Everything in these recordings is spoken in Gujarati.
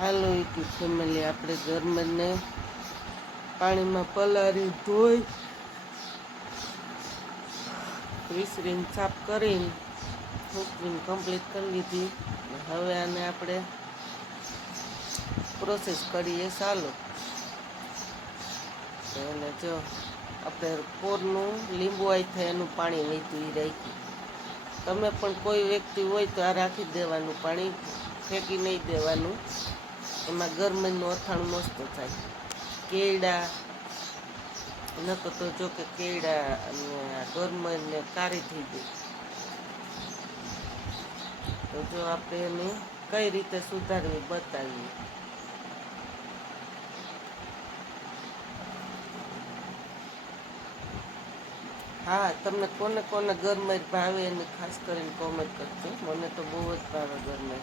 હાલો યુટ્યુબ ફેમિલી, આપણે ગરમને પાણીમાં પલાળી ધોઈ વિસરીને સાફ કરીને હુકવીને કમ્પ્લીટ કરી લીધી. હવે આને આપણે પ્રોસેસ કરીએ ચાલો. એટલે જો આપણે પોરનું લીંબુ આવી થાય એનું પાણી વહેતું એ રાખ્યું. તમે પણ કોઈ વ્યક્તિ હોય તો આ રાખી દેવાનું, પાણી ફેંકી નહીં દેવાનું. એમાં ગરમીનું અથાણું મસ્ત થાય. કેળા નકર તો જો કે કેળા અને ગરમને કારી થઈ ગઈ. તો જો આપણે એને કઈ રીતે સુધારવી બતાવીએ. હા, તમને કોને કોને ગરમર ભાવે એને ખાસ કરીને કોમેન્ટ કરજો. મને તો બહુ જ ભાવે ગરમર.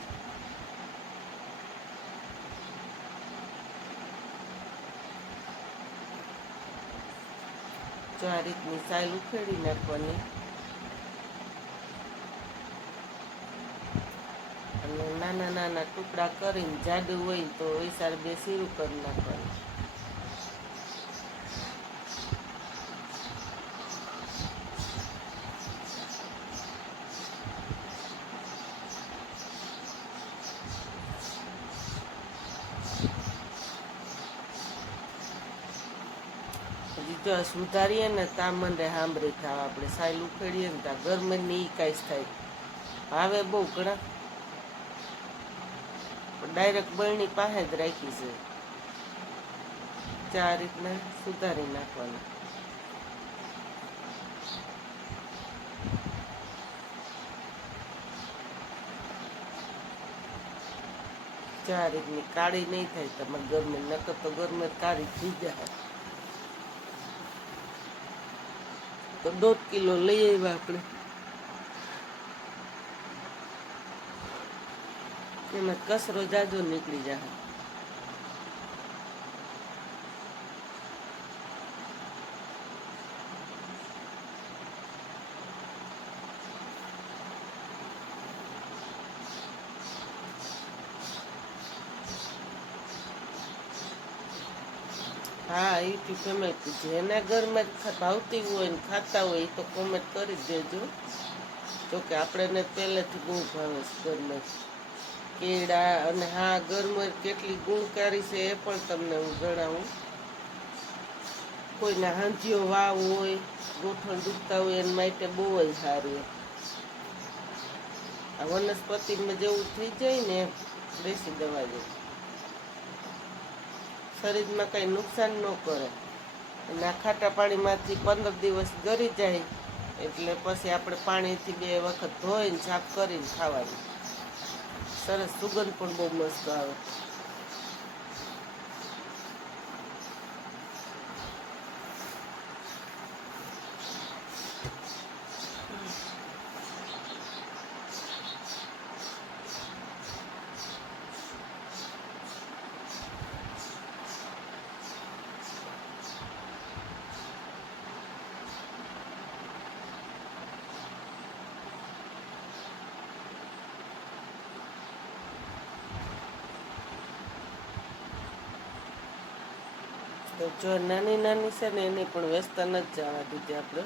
જો આ રીતની સાઈલ ઉખેડી નાખવાની અને નાના નાના ટુકડા કરીને જાડું હોય તો વૈસાર બે સીરું કરી નાખવાનું. હજી જો સુધારીએ ને ત્યાં મને સાંભળી થાવ. આપણે સાઈલ ઉખેડીએ ને ત્યાં ગરમની ઈ કાંઈ થાય. ભાવે બહુ ઘણા ડાયરેક્ટ બળની પાસે જ રાખી છે. આ રીતના સુધારી નાખવાનું. આ રીતની કાળી નહીં થાય તમારે ગરમી, નકર તો ગરમી કાળી થઈ જાય. તો 1.5 કિલો લઈ આવ્યા આપણે. એમાં કચરો જાજો નીકળી જાય. હા, યુટ્યુબ ફેમિલી જેના ઘરમાં ભાવતી હોય ને ખાતા હોય એ તો કોમેન્ટ કરી દેજો. જોકે આપણને પહેલેથી બહુ ભાવે છે ગરમર, કેળા. અને હા, ગરમર કેટલી ગુણકારી છે એ પણ તમને હું જણાવું. કોઈને હાંજીઓ વાવ હોય, ગોઠણ દુખતા હોય એના માટે બહુ જ સારું. આ વનસ્પતિમાં જેવું થઈ જાય ને એમ દેશી દવા જેવું. શરીરમાં કંઈ નુકસાન ન કરે. અને આ ખાટા પાણીમાંથી 15 દિવસ ગરી જાય એટલે પછી આપણે પાણીથી 2 વખત ધોઈને સાફ કરીને ખાવાનું. સરસ સુગંધ પણ બહુ મસ્ત આવે. તો જો નાની નાની છે ને એની પણ વ્યસ્તા નથી જવા દીધી આપણે.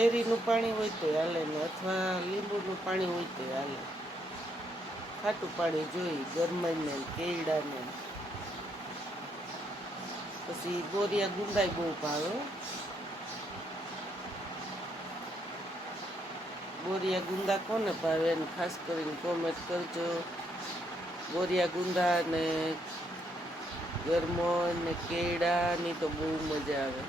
કેરીનું પાણી હોય તો હાલે ને અથવા લીંબુનું પાણી હોય તો હાલે. ખાટું પાણી જોઈ ગરમાઈને કેળાને. પછી બોરિયા ગુંદાય બહુ ભાવે. બોરિયા ગુંદા કોને ભાવે એને ખાસ કરીને કોમેન્ટ કરજો. બોરિયા ગુંદા ને ગરમો ને કેળાની તો બહુ મજા આવે.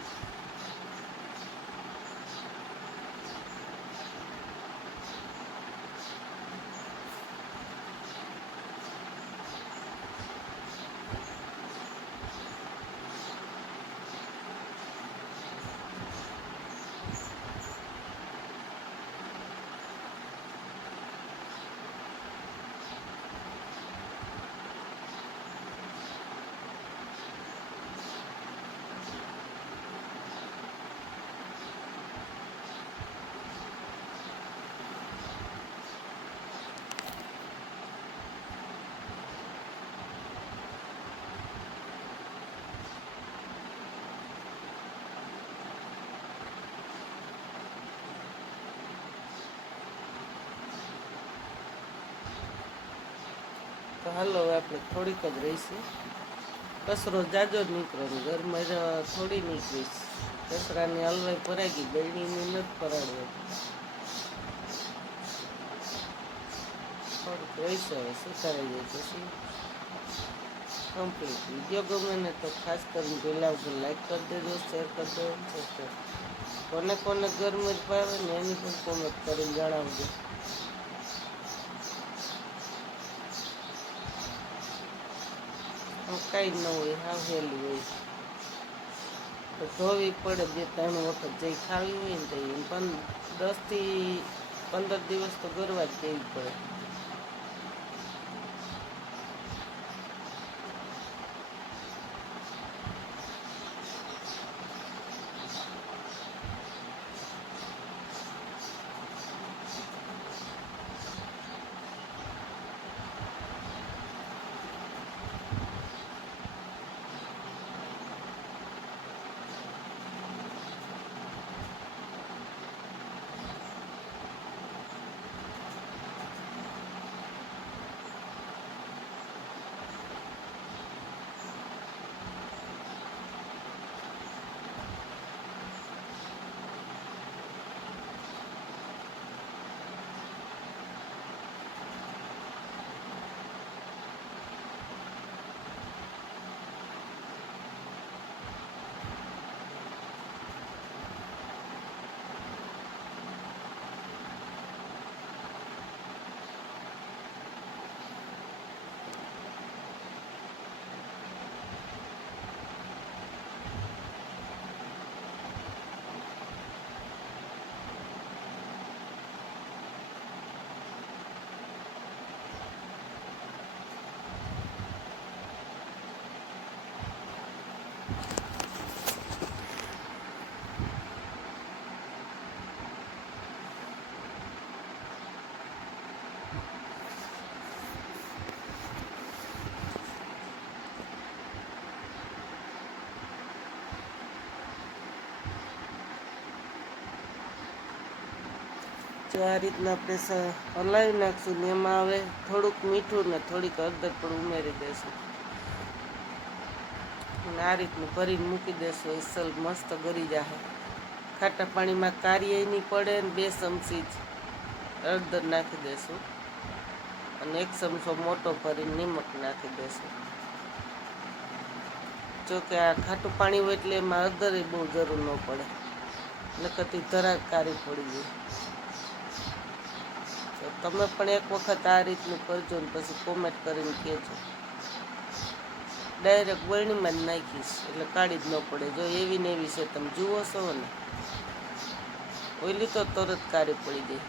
તો હાલો આપણે થોડીક જ રહીશું. કચરો જાજો જ નીકળે ઘરમાં થોડી નીકળીશ. કચરાની હલવાઈ ભરાઈ ગઈ, ગળણીની નથી પરાડવી. થોડુંક રહીશે હવે સુધારી જાય પછી કમ્પ્લીટ. વિડીયો ગમે ને તો ખાસ કરીને પહેલાં ઉપર લાઈક કરી દેજો, શેર કરી દેજો. કોને કોને ગરમ જ ભાવે ને એની પણ કોમેન્ટ કરીને જણાવજો. કાંઈ ન હોય, હાવ હેલું હોય તો ધોવી પડે 2-3 વખત. જઈ ખાવી હોય ને તો 10 થી 15 દિવસ તો ગરવા જ દેવી પડે. જો આ રીતના આપણે હલાવી નાખશું ને એમાં હવે થોડુંક મીઠું ને થોડીક હળદર પણ ઉમેરી દઈશું અને આ રીતનું ભરીને મૂકી દેશું. અસલ મસ્ત ગળી જશે. ખાટા પાણીમાં કારીએ નહીં પડે ને 2 ચમચી જ હળદર નાખી દઈશું અને 1 ચમચો મોટો ભરીને નિમક નાખી દઈશું. જો કે આ ખાટું પાણી હોય એટલે એમાં હળદર બહુ જરૂર ન પડે, નકરથી ધરાક કારી પડી જાય. તો તમે પણ એક વખત આ રીતનું કરજો ને પછી કોમેન્ટ કરીને કહેજો. ડાયરેક્ટ ગળણીમાં જ નાખીશ એટલે કાઢી જ ન પડે. જો એવી ને એવી છે, તમે જુઓ છો ને, ઓઈલી તો તરત કાળી પડી જાય.